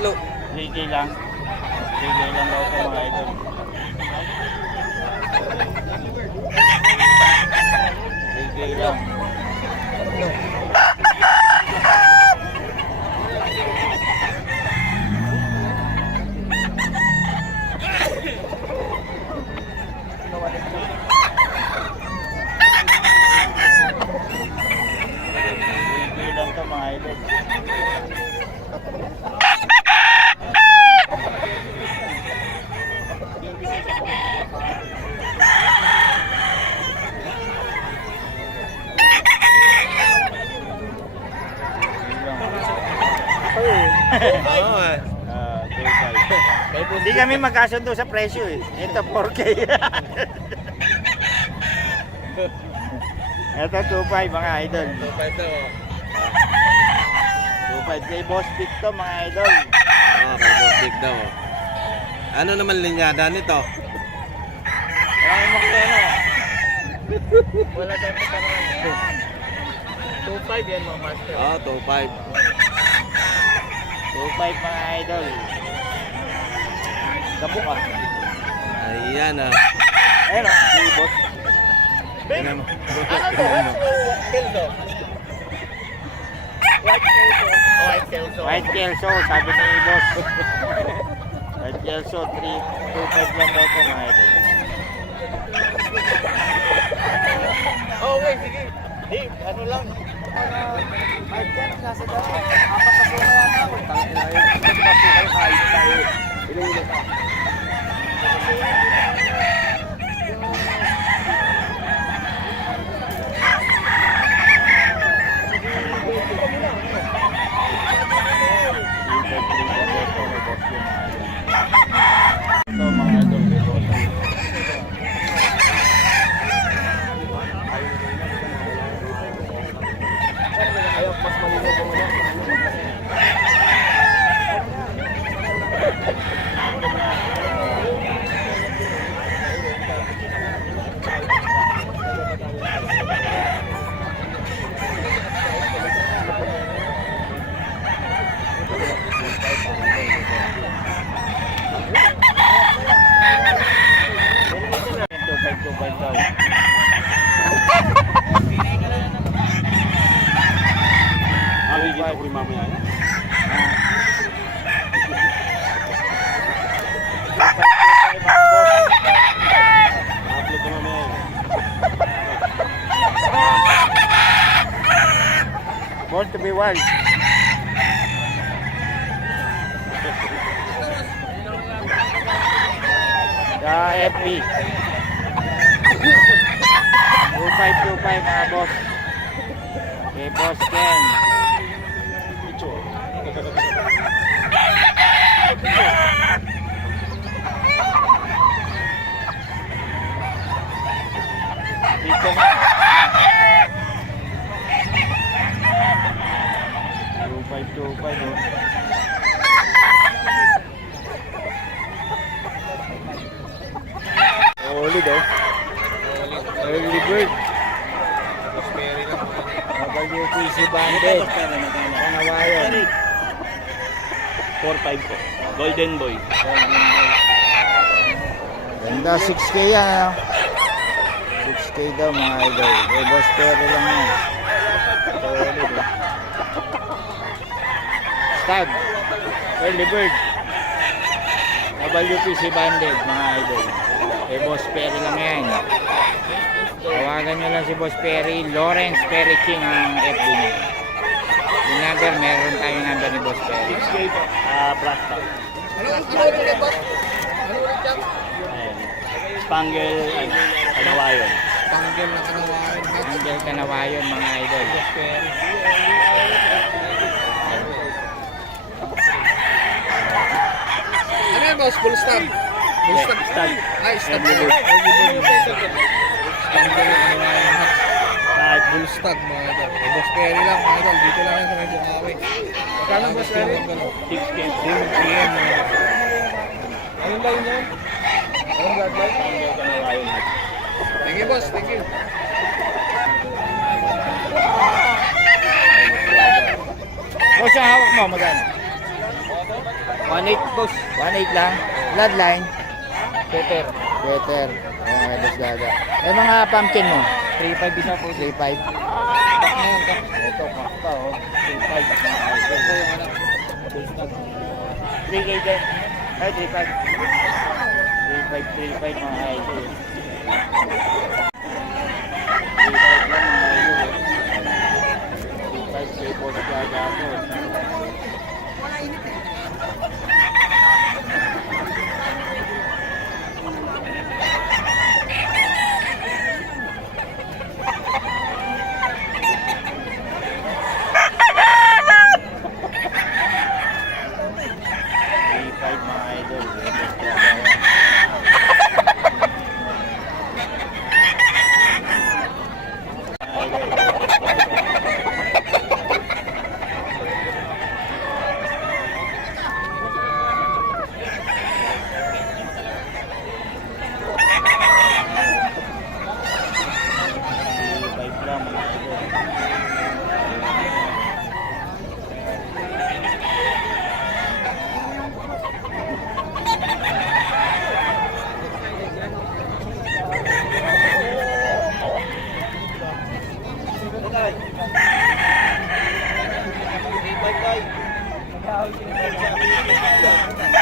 tatlo. 3K lang. 3K lang daw ito mga idol. Lang. Lang to mga idol. Hindi kami magkasundo sa presyo eh. Ito 4K. Ito 2.5 mga idol. 2.5 daw. 2.5 kay Boss Pick to mga idol. Kay Boss Pick daw. Ano naman linyada nito? Ay mo kaya. Wala tayong pagkakaroon. 2.5 yan mga master. 2.5. 2.5 mga idol. Gabo ka. Ayan Ayun o, si Boss. Ano to? Kelso. White Kelso, sabi ni Boss. White Kelso, 3.25 lang daw ito mga idol. Okay, sige. Di, ano lang. Ay, dyan, nasa daw. Apat na suma yata. Tangin na yun. Ito pa po kayo kahit tayo. Ilang ka. Ito mga idol. Ayaw, mas malinaw ko muna. Mamaya ya. Upload ko mamaya. Born to be wild. Sa FB 2525 mga boss. Okay, Boss Ken. Dito na 2525 oh. Early daw. Early bird. WPC banded. Kanawayan. 4.5 po. Golden Boy. Ganda, 6K yan ano? 6K daw mga idol. Eh, Boss Perry lang yan. Stag. Early bird. WPC banded mga idol. Eh, Boss Perry lang yan. Tawagan nyo lang si Boss Perry. Lawrence Perry King ang FB niya. Yung number, meron tayong number ni Boss Perry. 6K po. Brass top. Spangle, Kanawayon. Angel Kanawayon mga idol. Ano yan boss? Full stop? Full stop? Stag. Ay, stop. Kahit Full stop mga idol. Boss Perry lang mga idol. Dito lang yan sa may Bukawi. Magkano boss Perry? 6K. 7 mga idol. Anong line yan? Anong guideline? Spangle, Kanawayon. Thank you boss, thank you. Boss, ang hawak mo, magkano? 1.8 boss. 1.8 lang. Bloodline. Peter. Better. Ayan, may boss gaga. Eh, mga pumpkin mo? 3.5 isa po. 3.5. Ito, kakta oh. 3.5. Ito yung anak. 3K din. Ay, 3.5. 3.5 mga idol. 3.5 lang mga idol. 3.5 kay boss gaga po.